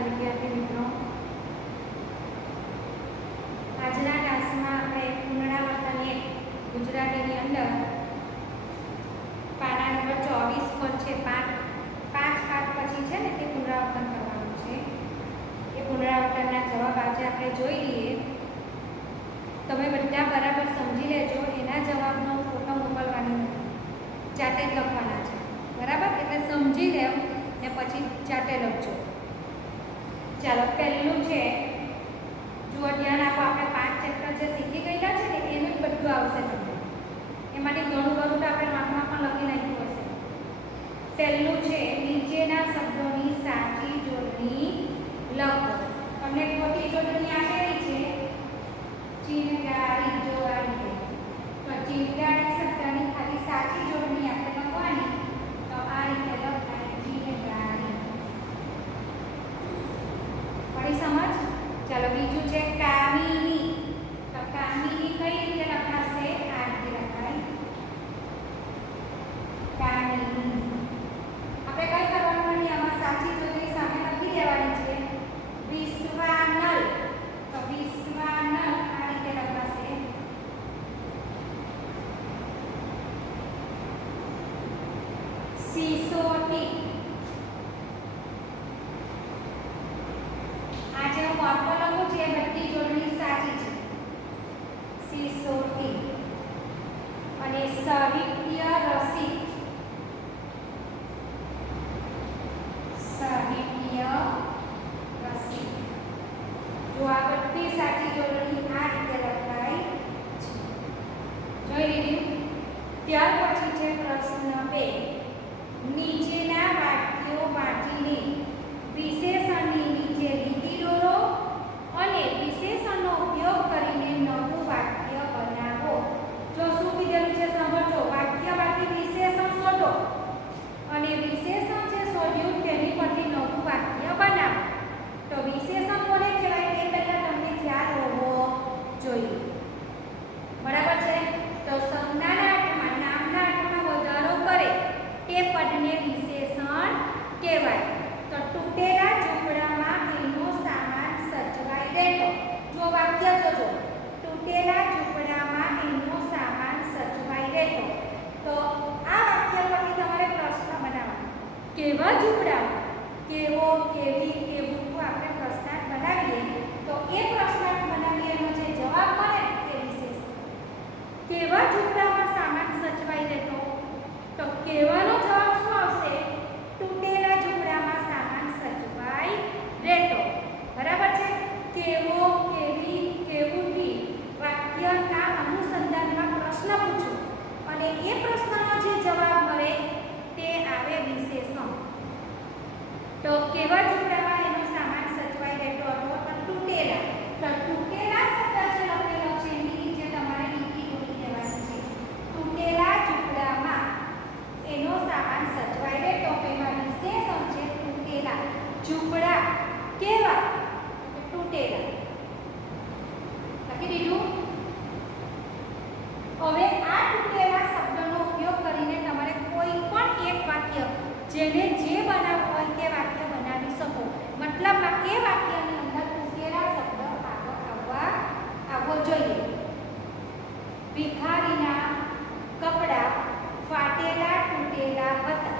નમસ્કાર વિદ્યાર્થી મિત્રો, આજના ક્લાસમાં આપણે પુનરાવર્તન એક ગુજરાતીની અંદર પાના નંબર 24 પર છે. પાંચ પાઠ પછી છે ને તે પુનરાવર્તન કરવાનું છે. એ પુનરાવર્તનના જવાબ આજે આપણે જોઈ લઈએ. તમે બધા બરાબર સમજી લેજો. એના જવાબનો ફોટો મોકલવાનો નથી, જાતે જ લખવાના છે. બરાબર? એટલે સમજી લેવ ને પછી જાતે લખજો. ચાલો, પહેલું છે, જુઓ ધ્યાન આપો. આપણે 5 ચેપ્ટર જે શીખી ગયેલા છે ને એનું જ બધું આવશે તમને. એમાંથી ઘણું બધું આપણે નોટમાં પણ લખી નાખ્યું હશે. પહેલું છે, નીચેના શબ્દોની સાચી જોડણી લખો. તમને ખોટી જોડણી આપેલી છે, ચિનગારી જોવાની. તો ચિનગારી શબ્દની ખાલી સાચી જોડણી આપણે લખવાની. તો આ રીતે લખાય, ચિનગારી. પડી સમજ? ચાલો, બીજું છે કામિની. તો કામિની કઈ રીતે લખાશે? આ રીતે લખાય, કામિની. આપણે કઈ કરવાનું નથી, આમાં સાચી જોડણી સામે લખી દેવાની છે. વિશ્વાનલ. તો વિશ્વાનલ આ રીતે લખાશે. સિસોટી. આ જે હું વાક્ય લખું છું એ બધી જોડણી સાચી છે. સિસોટી. અને સાહિત્ય રસિક. સાહિત્ય રસિક. જો આ બધી સાચી જોડણી આ રીતે લખાય છે. જોઈ લીધું? ત્યાર પછી છે પ્રશ્ન 2. નીચેના વાક્યો વાંચીને વિશેષણની નીચે લીટી દોરો અને વિશેષણનો ઉપયોગ કરીને નવું વાક્ય બનાવો. જો શું કીધેલું છે સમજો. વાક્યમાંથી વિશેષણ શોધો અને વિશેષણ જે શોધ્યું તેની પરથી નવું વાક્ય બનાવો. તો વિશેષણ કોને કહેવાય તે પહેલા તમને ખ્યાલ હોવો જોઈએ. બરાબર છે? તો સંજ્ઞાના અર્થમાં, નામના અર્થમાં વધારો કરે તે પદને વિશેષણ કહેવાય. તો તૂટેલા ઝૂંપડામાં એનો સામાન સચવાઈ રહેતો. જો વાક્ય જોજો, તૂટેલા ઝૂંપડામાં એનો સામાન સચવાઈ રહેતો. તો આ વાક્ય પરથી તમારે પ્રશ્ન બનાવવાનો. કેવા ઝૂંપડામાં? કેવો, કેવી, કેવું આપણે પ્રશ્નાર્થ બનાવીએ તો એ પ્રશ્નાર્થ બનાવીએ એનો જે જવાબ મળે તે વિશેષણ. કેવા ઝૂંપડામાં સામાન સચવાઈ રહેતો? તો કેવાનો જવાબ શું આવશે? તૂટેલા ઝૂંપડામાં સામાન સચવાઈ રહેતો. બરાબર છે? કેવો, કેવી, કેવુંથી વાક્યના અનુસંધાનમાં પ્રશ્ન પૂછો અને એ પ્રશ્નનો જે જવાબ મળે તે આવે વિશેષણ. તો કેવા ઝૂંપડામાં એનો સામાન સચવાઈ રહેતો હતો? તો તૂટેલા. તો તૂટેલા શબ્દ જે લખેલો છે એની નીચે તમારે લીટી દોરી દેવાની છે. તૂટેલા ઝૂંપડામાં એનો સામાન સચવાઈ રહેતો. એમાં વિશેષણ છે તૂટેલા. ઝૂંપડા કેવા? તૂટેલા. લખી દીધું? હવે આ તૂટેલા શબ્દનો ઉપયોગ કરીને તમારે કોઈ પણ એક વાક્ય જેને જે બનાવવું હોય તે વાક્ય બનાવી શકો. મતલબમાં એ વાક્યની અંદર તૂટેલા શબ્દ આગળ આવવો જોઈએ. ભિખારીના કપડાં ફાટેલા તૂટેલા હતા.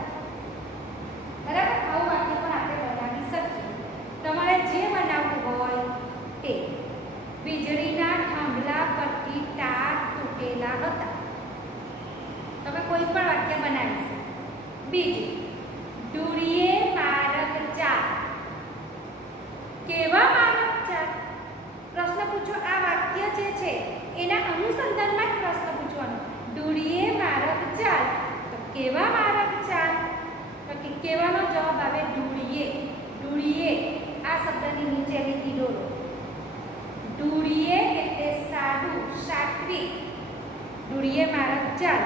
બરાબર? આવું વાક્ય પણ આપણે બનાવી શકીએ. તમારે જે બનાવવું હોય તે. વીજળીના થાંભલા પરથી તાર તૂટેલા હતા. તમે કોઈ પણ વાક્ય બનાવી શકો. બીજું, ધૂળીએ મારક ચાર. કેવા મારક ચાર? પ્રશ્ન પૂછો. આ વાક્ય જે છે એના અનુસંધાનમાં જ પ્રશ્ન પૂછવાનો. ધૂળીએ મારક ચાર. તો કેવા મારક ચાર? તો કે કેવાનો જવાબ આવે ધૂળીએ. ધૂળીએ આ શબ્દની નીચે લીટી દોરો. ધૂળીએ એટલે સાદું, સાત્વિક. ધૂળીએ મારક ચાર.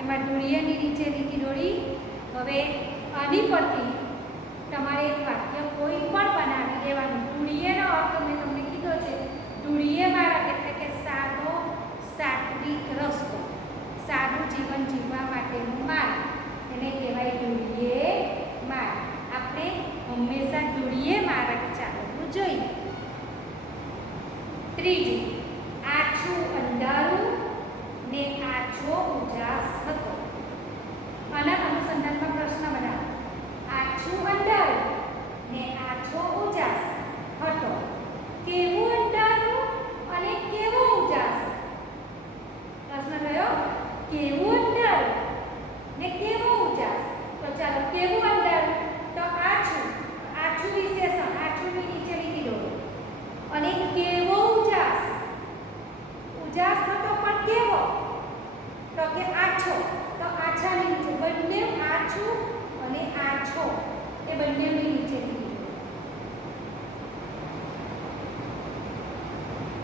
એમાં ધૂળીએની નીચે લીટી દોરી. હવે આની પરથી તમારે એક વાક્ય કોઈ પણ બનાવી દેવાનું. ધૂળીએનો અર્થ મેં તમને કીધો છે. ધૂળીએ મારક એટલે કે સાદો, સાત્વિક રસ્તો, સાદું જીવન જીવવા માટેનો માર્ગ, એને કહેવાય ધૂળીએ માર્ગ. આપણે હંમેશા ધૂળીએ માર્ગ ચાલીએ. જોઈએ. ત્રીજું, આછું અંધારું ને આછો ઉજાસ હતો. આના અનુસંધાનમાં પ્રશ્ન બનાવો. આછું અંધારું ને આછો ઉજાસ હતો. કેવું અંધારું અને કેવો ઉજાસ? પ્રશ્ન થયો કેવું અંધારું ને કેવો ઉજાસ. તો ચાલો, કેવું અંધારું તો આછું, આછું વિશેષણ, આછુંની નીચે લીધી દો. અને કેવો ઉજાસ, ઉજાસ હતો પણ કેવો તો કે આછો. તો આછાની નીચે બંને આછું અને આછો એ બંનેની નીચે લીધી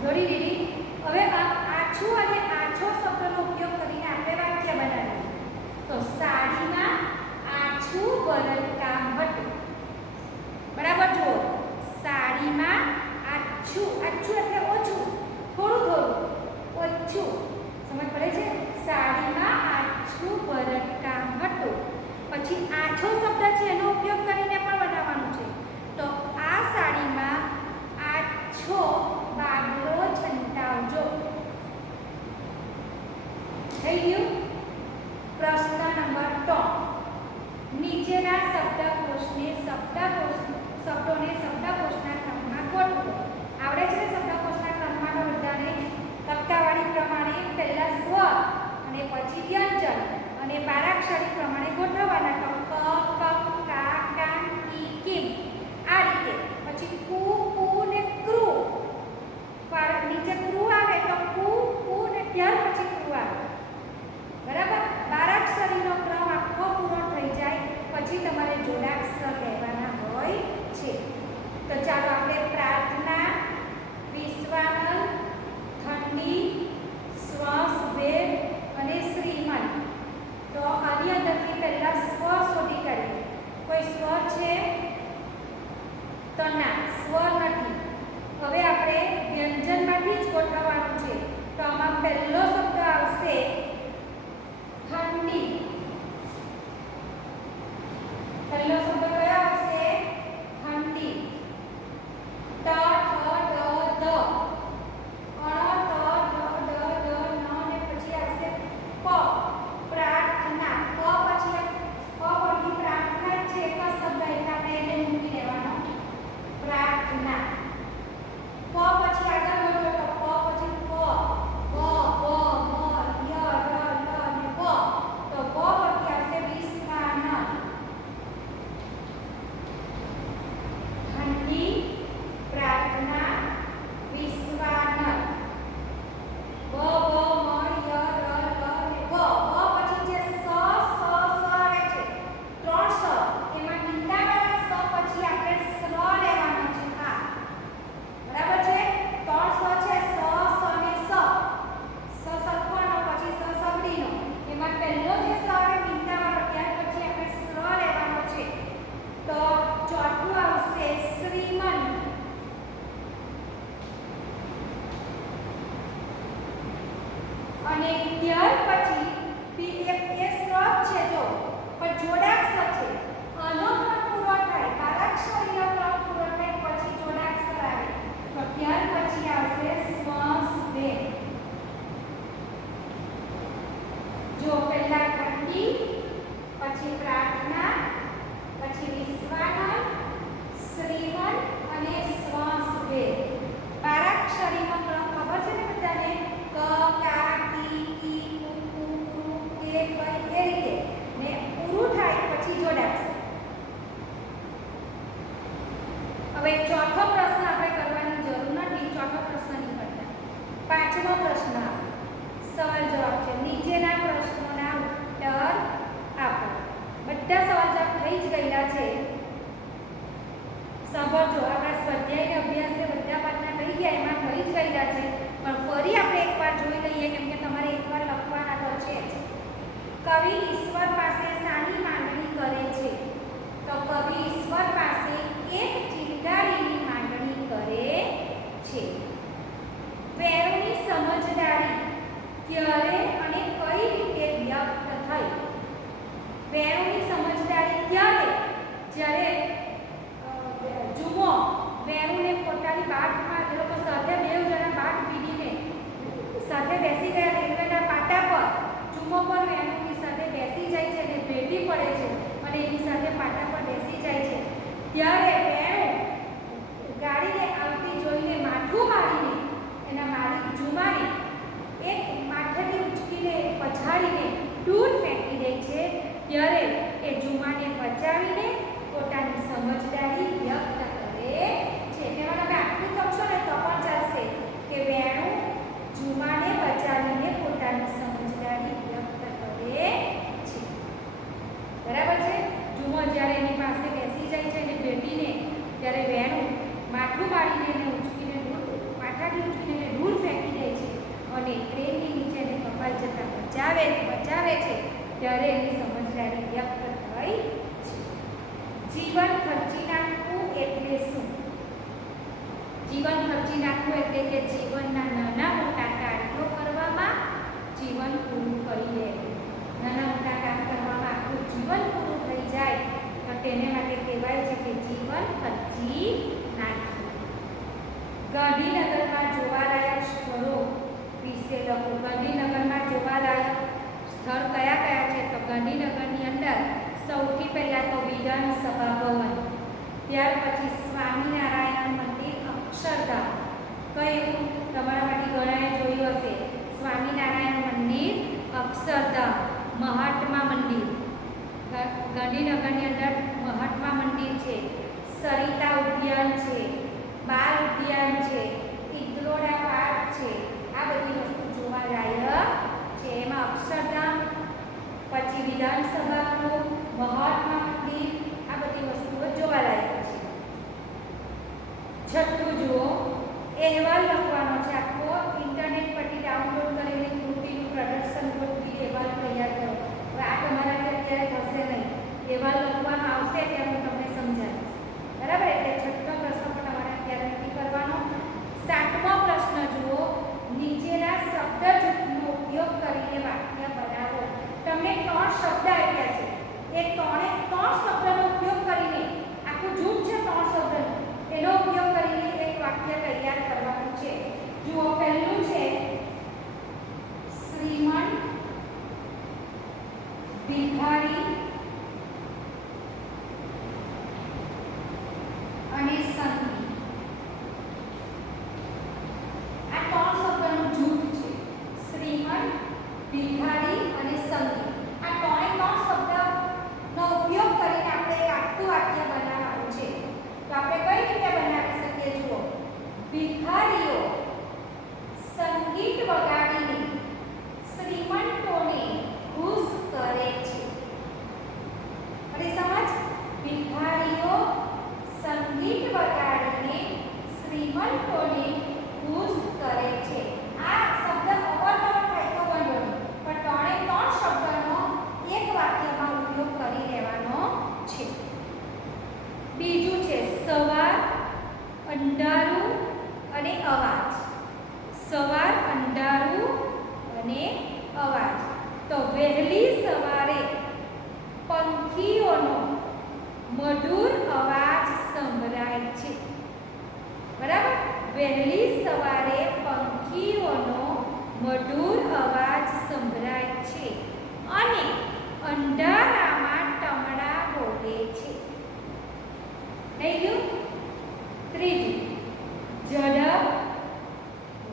દોરી દીધી. હવે આ આછું અને આછો શબ્દનો ઉપયોગ કરીને આપણે વાક્ય બનાવીએ. તો સાડીમાં આછું ભરતકામ હતું. બરાબર જુઓ, સાડીમાં આછું, આછું એટલે ઓછું, થોડું ઓછું, સમજ પડે છે? સાડીમાં આછું ભરતકામ હતું. પછી આછો શબ્દ છે એનો ઉપયોગ કરીને પણ બનાવવાનું છે. તો આ સાડીમાં આછો બાગલો છંટાવજો. થઈ ગયું. પ્રશ્ન નંબર 3. નીચેના શબ્દકોશને શબ્દોને શબ્દકોશના ક્રમમાં ગોઠવો. આવડે છે ને શબ્દકોશના ક્રમમાં બધાને? ટપકાવાળી પ્રમાણે પહેલા સ્વર અને પછી વ્યંજન અને બારાક્ષરી પ્રમાણે ગોઠવવાના. તો ક, કમ, કા, કાન, કી, કિમ આ રીતે. પછી કુ, કુ ને ક્રુ. નીચે ક્રુ આવે તો કુ, કુ ને ત્યાર પછી ક્રુ આવે. બરાબર? બારાક્ષરીનો ક્રમ આખો પૂરો થઈ જાય પછી તમારે જોડાક્ષર લેવાના હોય છે. તો ચાલો આપણે પ્રાર્થના, વિશ્વાનંદ, ઠંડી, શ્વાસ વેદ અને શ્રીમંત. તો આની અંદરથી પહેલા સ્વર શોધી કાઢીએ. કોઈ સ્વર છે તો ના, સ્વર નથી. હવે આપણે વ્યંજનમાંથી જ ગોઠવવાનું છે. તો આમાં પહેલો શબ્દ આવશે ઠંડી. પહેલો શબ્દ કયો આવશે? ઠંડી. ટ, ઠ, ડ, ધ. અણ, ત, ઢ, ડ, દ, ન ને પછી આવશે પ. પ્રાર્થના. પ પછી પ પરથી પ્રાર્થના છે એક જ શબ્દ એટલે આપણે એને મૂકી દેવાનો. પ્રાર્થના. પ પછી આગળ વધો તો પ પછી પ, બ, બ, મ, ય, ર, લ અને વ. તો વ પરથી આવશે વિશ્વાનંદ. ઠંડી, પ્રાર્થના, વિશ્વાનંદ. બ, બ, મ, ય, ર, લ અને વ. વ પછી જે સ, સ, સ આવે છે. 3 સ. એમાં મીંડાવાળા સ પછી આપણે સ્ર લેવાનો છે. આ બરાબર છે? 3 સ છે. સ, સ ને સ. સ સરખવાનો પછી સ સગડીનો. એમાં પહેલો જે સ આવે મીંડાવાળો ત્યાર પછી આપણે સ્ર લેવાનો છે. તો ચોથું આવશે શ્રીમંત. અને ત્યાર પછી એ સ્વર છે જો પણ જોડાક્ષર છે. આનો ક્રમ પૂરો થાય, બારાક્ષરીનો ક્રમ પૂરો થાય પછી જોડાક્ષર આવે. તો ત્યાર પછી આવશે શ્વાસ વેદ. જો પહેલા ઠંડી, પછી પ્રાર્થના, પછી વિશ્વાનંદ, શ્રીમંત અને શ્વાસ વેદ. બારાક્ષરીનો ક્રમ ખબર છે ને બધાને? ક, કા, કી, કી, કુ, કુ, ક્રુ, કે, કઈ એ રીતે. ને પૂરું થાય પછી જોડાક્ષર. હવે ચોથો પ્રશ્ન આપણે કરવાની જરૂર નથી. ચોથો પ્રશ્ન નહીં કરતા. 5મો પ્રશ્ન સવાલ જવાબ છે. નીચેના પ્રશ્નોના ઉત્તર આપો. બધા સવાલ જવાબ થઈ જ ગયેલા છે. સાંભળજો, આપણા સ્વાધ્યાય અભ્યાસ બધા પાઠના થઈ ગયા, એમાં થઈ જ ગયેલા છે. પણ ફરી આપણે એકવાર જોઈ લઈએ કેમ કે તમારે એકવાર લખવાના તો છે જ. કવિ ઈશ્વર પાસે શાની માંગણી કરે છે? તો કવિ ઈશ્વર પાસે એક ચિનગારીની માંગણી કરે છે. વેણુની સમજદારી ક્યારે અને કઈ રીતે વ્યક્ત થઈ? વેણુની સમજદારી ક્યારે? જ્યારે જુઓ, વેણુને બાટમાં એ લોકો સાથે બે જણા બાટ પીડીને સાથે બેસી ગયા રેલવેના પાટા પર ચૂમો પર વેણુની સાથે બેસી જાય છે અને ભેટી પડે છે અને એની સાથે પાટા પર બેસી જાય છે ત્યારે વેણુ ગાડીને આવતી જોઈને માથું મારીને એના માલિક જુમાને એક માથેથી ઉચકીને પછાડીને દૂર ફેંકી દે છે ત્યારે એ જુમાને બચાવીને પોતાની સમજદારી વ્યક્ત કરે છે. તેમાં તમે આટલું કરશો ને તો પણ ચાલશે કે વેણુ જુમાને બચાવીને પોતાની સમજદારી વ્યક્ત કરે છે. બરાબર છે. જુમો જ્યારે એની પાસે બેસી જાય છે અને ભેટીને ત્યારે વેણુ માથું મારીને એને ઉચકીને માથાથી ઉચકીને દૂર ફેંકી દે છે અને ટ્રેનની નીચે એને કપાઈ જતા બચાવે છે ત્યારે એની સમજદારી વ્યક્ત થઈ છે. જીવન ખર્ચી નાખવું એટલે શું? જીવન ખર્ચી નાખવું એટલે કે જીવનના નાના મોટા કાર્યો કરવામાં જીવન પૂરું કરી લેવું. નાના મોટા કામ કરવામાં આખું જીવન પૂરું થઈ જાય તો તેને માટે કહેવાય છે કે જીવન ખર્ચી નાખવું. ગાંધીનગરમાં જોવાલાયક સ્થળો વિશે લખો. ગાંધીનગરમાં જોવાલાયક સ્થળ કયા કયા છે? તો ગાંધીનગરની અંદર સૌથી પહેલાં તો વિધાનસભા ભવન, ત્યાર પછી સ્વામિનારાયણ મંદિર અક્ષરધામ. કયું? તમારામાંથી ઘણાએ જોયું હશે. સ્વામિનારાયણ મંદિર અક્ષરધામ. મહાત્મા મંદિર, ગાંધીનગરની અંદર મહાત્મા મંદિર છે. સરિતા ઉદ્યાન છે, બાલ ઉદ્યાન છે, ઇગ્લોડા પાર્ક છે. આ બધી વસ્તુ જોવાલાયક છે. એમાં અક્ષરધામ, પછી વિધાનસભા ગૃહ, મહાત્મા મંદિર, આ બધી વસ્તુઓ જોવાલાયક છે. છઠ્ઠું જુઓ, અહેવાલ લખવાનો છે. આખો ઇન્ટરનેટ પરથી ડાઉનલોડ કરીને કૃતિનું પ્રદર્શન ગોઠવી અહેવાલ તૈયાર કરો. હવે આ તમારાથી અત્યારે થશે નહીં. અહેવાલ લખવાનો આવશે ત્યારે હું તમને સમજાવીશ. બરાબર? એટલે છઠ્ઠો પ્રશ્ન પણ તમારે અત્યારે નક્કી કરવાનો. સાતમો પ્રશ્ન જુઓ, નીચેના શબ્દ જૂથનો ઉપયોગ કરીને વાક્ય બનાવો. તમને 3 શબ્દ આપ્યા છે. એ ત્રણે 3 શબ્દનો ઉપયોગ કરીને આખું જૂથ છે 3 શબ્દનું, એનો ઉપયોગ કરીને એક વાક્ય તૈયાર કરવાનું છે. જુઓ, પહેલું છે શ્રીમંત, ભિખારી અને સંગી. આ 3 શબ્દનું જૂથ છે. શ્રીમંત, ભિખારી અને સંગી. આ 3 શબ્દનો ઉપયોગ કરીને આપણે એક આખું વાક્ય બનાવવાનું છે. તો આપણે કઈ રીતે બનાવી શકીએ? જુઓ, ભિખારીઓ સંગીત વગાડીને શ્રીમંતોને ખુશ કરે છે. અને સમજ, ભિખારીઓ સંગીત વગાડીને શ્રીમંતોને ખુશ કરે છે. આ શબ્દ અવનવર થાય તો વાંધો નહીં, પણ 3 શબ્દનો એક વાક્યમાં ઉપયોગ કરી લેવાનો છે. બીજું છે સવાર, અંધારું અને અવાજ. સવાર, અંધારું અને અવાજ. તો વહેલી સવારે પંખીઓનો મધુર અવાજ સંભળાય છે. બરાબર? વહેલી સવારે પંખીઓનો મધુર અવાજ સંભળાય છે અને અંધારામાં ટમણા બોલે છે. થઈ ગયું? ત્રીજું, ઝડપ,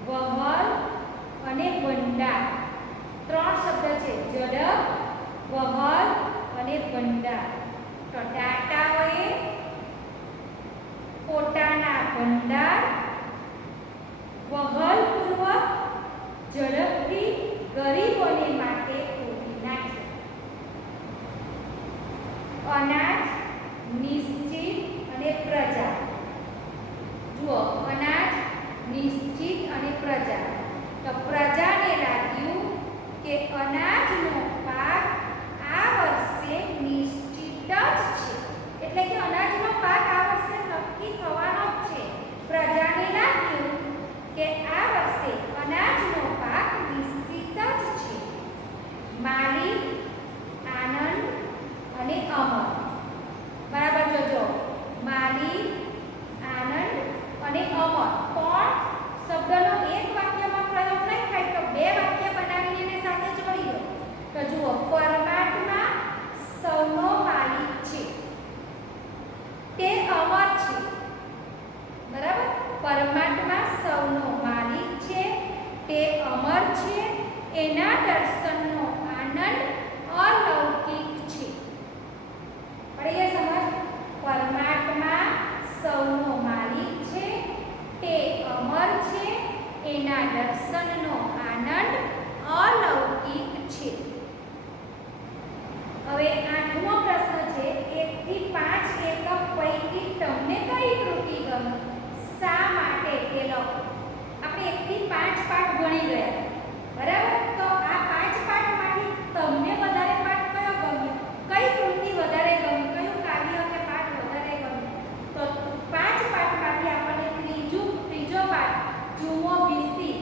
વહલ અને ભંડાર. 3 શબ્દ છે. ઝડપ, વહલ અને ભંડાર. તો ટાટાઓએ પોતાના ભંડાર વહલપૂર્વક ઝડપથી ગરીબોને માટે ખોલી નાખ્યા. અનાજ, નિશ્ચિત અને પ્રજા. જુઓ, અનાજ, નિશ્ચિત અને પ્રજા. તો પ્રજાને લાગ્યું કે અનાજનો પાક આ વર્ષે નિશ્ચિત જ છે. તે અમર છે, એના દર્શનનો આનંદ અલૌકિક છે. પડી સમજ? પરમાત્મા સૌનો માલિક છે, તે અમર છે, એના દર્શનનો આનંદ અલૌકિક છે. હવે 8મો પ્રશ્ન છે, 1 થી 5 એકમ પૈકી તમને કઈ કૃતિ ગમે? શા માટે તે લખો. આપણે 1 થી 5 પાઠ ભણી ગયા, બરાબર? તો આ 5 પાઠમાંથી તમને વધારે પાઠ કયો ગમ્યો? કઈ કૃતિ વધારે ગમી? કયું કાવ્ય કે પાઠ વધારે ગમ્યું? તો 5 પાઠમાંથી આપણને ત્રીજો પાઠ જુમો ભીસ્તી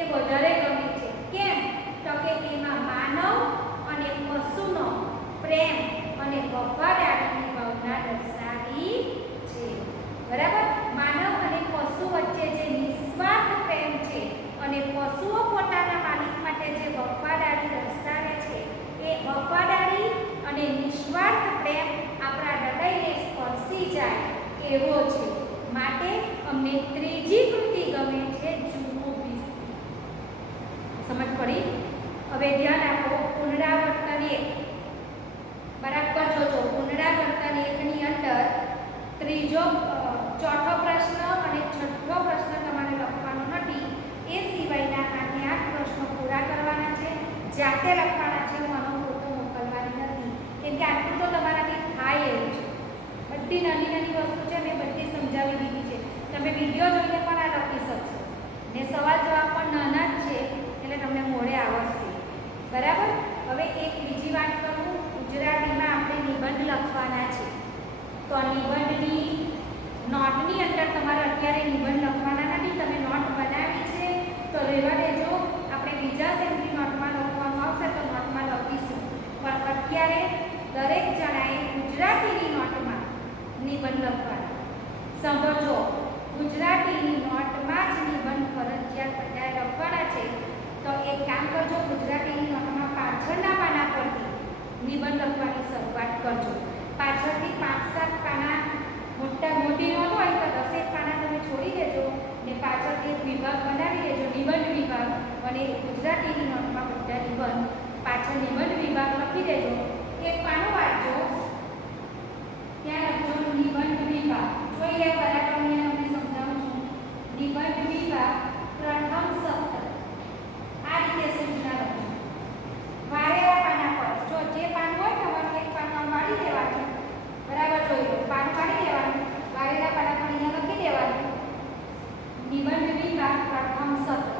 એ વધારે ગમે છે. કેમ? તો કે એમાં માનવ અને પશુનો પ્રેમ અને વફાદારીની ભાવના દર્શાવી છે. બરાબર? માનવ અને પશુ વચ્ચે જે નિસ્વાર્થ પ્રેમ છે અને પશુઓ પોતાના માલિક માટે જે વફાદારી દર્શાવે છે, એ વફાદારી અને નિસ્વાર્થ પ્રેમ આપણા હૃદયને સ્પર્શી જાય એવો છે. માટે અમને ત્રીજી કૃતિ ગમે છે, જુમો ભીસ્તી. સમજ પડી? હવે ધ્યાન આપો. પુનરાવર્તન 1 બરાબર જોજો. પુનરાવર્તન 1 ની અંદર ચોથો પ્રશ્ન અને છઠ્ઠો પ્રશ્ન તમારે લખવાનો નથી. એ સિવાયના 8 પ્રશ્નો પૂરા કરવાના છે. જાતે લખવાના છે. હું આનો ફોટો મોકલવાની નથી, કેમ કે આટલું તો તમારાથી થાય એવું છે. બધી નાની નાની વસ્તુ છે મેં બધી સમજાવી દીધી છે. તમે વિડીયો જોઈને પણ આ લખી શકશો ને સવાલ જવાબ પણ નાના જ છે, એટલે તમને મોડે આવડશે. બરાબર? હવે એક બીજી વાત કરું. ગુજરાતીમાં આપણે નિબંધ લખવાના છે. તો નિબંધની નોટની અંદર તમારે અત્યારે નિબંધ લખવાના નથી. તમે નોટ બનાવી છે તો રહેવા દેજો. આપણે બીજા સેમની નોટમાં લખવાનું આવશે તો નોટમાં લખીશું. પણ અત્યારે દરેક જણાએ ગુજરાતીની નોટમાં નિબંધ લખવાના. સાંભળજો, ગુજરાતીની નોટમાં જ નિબંધ ફરજિયાત બધાએ લખવાના છે. તો એક કામ કરજો, ગુજરાતીની નોટમાં પાછળના પાના પરથી નિબંધ લખવાની શરૂઆત કરજો. પાછળથી 5-7 પાના મોટી નોટ હોય તો 10 પાના તમે છોડી દેજો ને પાછળથી એક વિભાગ બનાવી દેજો, નિબંધ વિભાગ. અને ગુજરાતીની નોટમાં બધા નિબંધ પાછળ નિબંધ વિભાગ લખી દેજો. એક પાનું વાંચજો, ત્યાં લખજો નિબંધ વિભાગ. જોઈએ બરાબર? હું તમને સમજાવું છું. નિબંધ વિભાગ પ્રથમ સત્ર. આ રીતે સૂચના લખજો. વારેલા પાના પર જો જે પાન હોય તમારે એક પાન વાળી દેવાનું. બરાબર? જોઈ લો, પાન વાળી દેવાનું, વારેલા પાના પર અહીંયા લખી દેવાનું નિબંધ વિભાગ પ્રથમ સત્ર.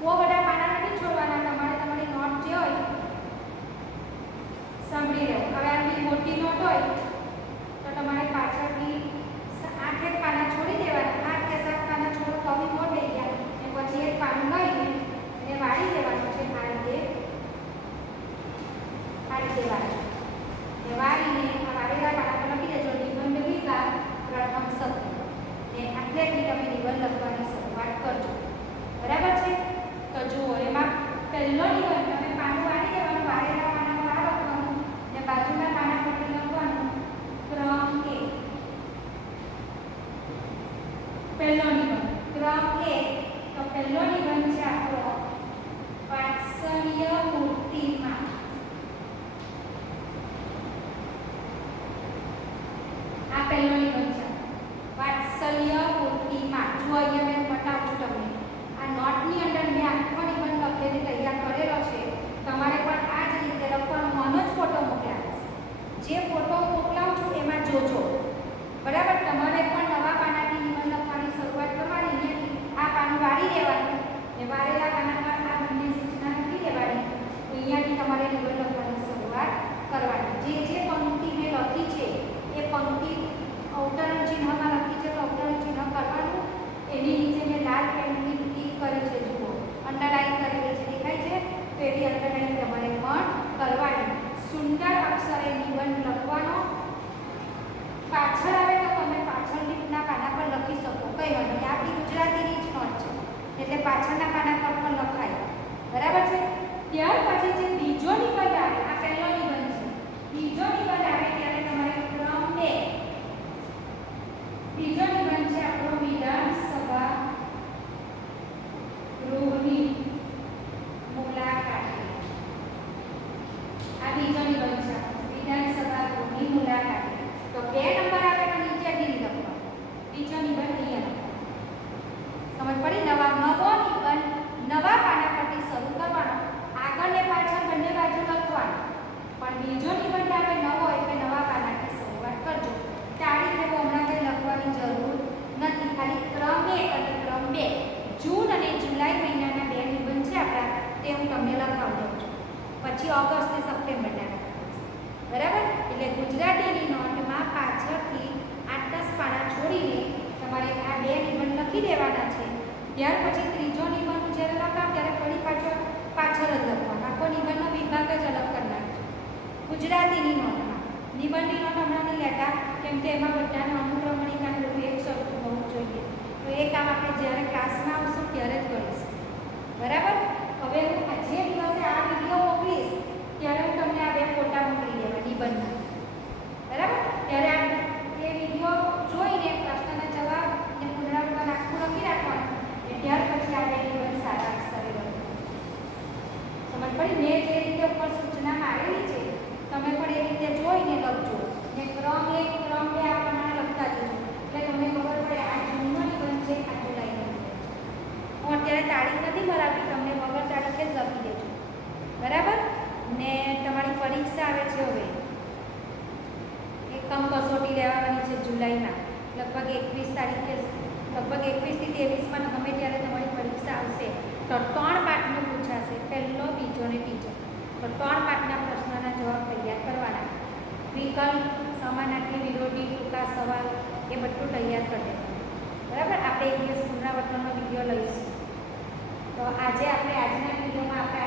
બહુ બધા પાના નથી છોડવાના તમારે. તમારી નોટ જે હોય સાંભળી લો. હવે આની મોટી નોટ હોય તો તમારે પાછળથી 8 પાના છોડી દેવાના. 8 કે 7 પાના છોડો તો બી મોટ થઈ ગયા. અને પછી એક પાનું લઈને એને વાળી દેવાનું છે. આ રીતે વાળી દેવાનું. એ વાળીને વાળેલા પાના પર લખી દેજો નિબંધ વિભાગ પ્રથમ સત્ર. ને આટલેથી તમે નિબંધ લખવાની શરૂઆત કરજો. બરાબર છે? તો જુઓ, એમાં પહેલો નિબંધ તમે પાનું વાળી દેવાનું, વાળેલા પાના પર આ લખવાનું ને બાજુના પાના પર લખવાનું ક્રમ 1. પહેલો નિબંધ ક્રમ 1. તો પહેલો નિબંધ છે આપણો વાત્સલ્ય મૂર્તિમાં. આ પહેલો નિબંધ છે વાત્સલ્ય મૂર્તિમાં. જો અહીંયા મેં બતાવું છું તમને. આ નોટની અંદર મેં આખો નિબંધ લખીને તૈયાર કરેલો છે. તમારે પણ આ જ રીતે લખવાનો. આનો જ ફોટો મોકલાવીશ. જે ફોટો મોકલાવું છું એમાં જોજો. બરાબર? તમારે પણ નવા પાનાથી નિબંધ લખવાની શરૂઆત કરવાની. અહીંયાથી આ પાનું વાળી દેવાનું ને વાળેલા પાના પર આ બંને સૂચના લખી દેવાની. તો અહીંયાથી તમારે નિબંધ લખવાની શરૂઆત કરવાની. જે પંક્તિ મેં લખી છે એ પંક્તિ અવતરણ ચિહ્નમાં લખી છે તો અવતરણ ચિહ્ન કરવાનું. એની નીચે મેં લાલ પેનથી ટીક કરી છે. જુઓ, અંડરલાઈન કરેલી છે, દેખાય છે? તો એવી અંડરલાઈન તમારે પણ કરવાની. સુંદર અક્ષરે નિબંધ લખવાનો. પાછળ આવે તો તમે પાછળના પાના પર લખી શકો, કઈ વાંધો નહીં. આપણી ગુજરાતીની જ નોટ છે એટલે પાછળના પાના પર પણ લખાય. બરાબર છે? ત્યાર પછી જે બીજો નિબંધ આવે, આ પહેલો નિબંધ છે. બીજો નિબંધ આવે ત્યારે તમારે ક્રમ 2. બીજો નિબંધ છે આપણો વિધાનસભા ગૃહની બીજો નિબંધ આવે નવો એટલે નવા પાનાથી શરૂઆત કરજો. તારીખ એવો હમણાં કંઈ લખવાની જરૂર નથી. ખાલી ક્રમ 1 અને ક્રમ 2 જૂન અને જુલાઈ મહિનાના 2 નિબંધ છે આપણા, તે હું તમને લખાવી દઉં છું. પછી ઓગસ્ટ અને સપ્ટેમ્બરના લખાવીશ. બરાબર? એટલે ગુજરાતીની નોટમાં પાછળથી 8-10 પાના છોડીને તમારે આ 2 નિબંધ લખી દેવાના છે. ત્યાર પછી ત્રીજો નિબંધ જ્યારે લખાવ ત્યારે ફરી પાછળ જ લખવાનો. આખો નિબંધનો વિભાગ જ અલગ કરી નાખજો. ગુજરાતીની નોટમાં નિબંધની નોટ હમણાં નહીં લેતા, કેમ કે એમાં બધાને અનુક્રમણિકાને બધું એક સરખું હોવું જોઈએ. તો એ કામ આપણે જ્યારે ક્લાસમાં આવશું ત્યારે જ કરીશું. બરાબર? હવે હું જે દિવસે આ વિડીયો મોકલીશ ત્યારે હું તમને આ 2 ફોટા મોકલી દેવા નિબંધના. બરાબર? ત્યારે આ એ વિડીયો જોઈને પ્રશ્નના જવાબ ને પુનરાવર્તન આખું લખી રાખવાનું. ત્યાર પછી આ 2 નિબંધ સારા અક્ષરે લખો. સમજ પડી? મેં જે રીતે ઉપર સૂચના મારેલી છે તમે પણ એ રીતે જોઈને લખજો. ને ક્રમ 1 ક્રમ 2 આ પ્રમાણે લખતા જજો. એટલે તમને ખબર પડે આ જૂનનો નિબંધ છે, આ જુલાઈનો નિબંધ છે. હું અત્યારે તારીખ નથી ભરાવતી, તમને વગર તારીખે જ લખી દેજો. બરાબર? ને તમારી પરીક્ષા આવે છે હવે એકમ કસોટી લેવાની છે જુલાઈમાં, લગભગ 21 તારીખે, લગભગ 21 થી 23માં ગમે ત્યારે તમારી પરીક્ષા આવશે. તો 3 પાઠનું પૂછાશે, પહેલો, બીજો ને ત્રીજો. તો 3 પાઠના પ્રશ્નોના જવાબ તૈયાર કરવાના. વિકલ્પ, સમાનાર્થી, વિરોધી, ટૂંકા સવાલ એ બધું તૈયાર કરી દેવાનું. બરાબર? આપણે એક દિવસ પુનરાવર્તનનો વિડીયો લઈશું. તો આજે આપણે આજના વિડીયોમાં આપણે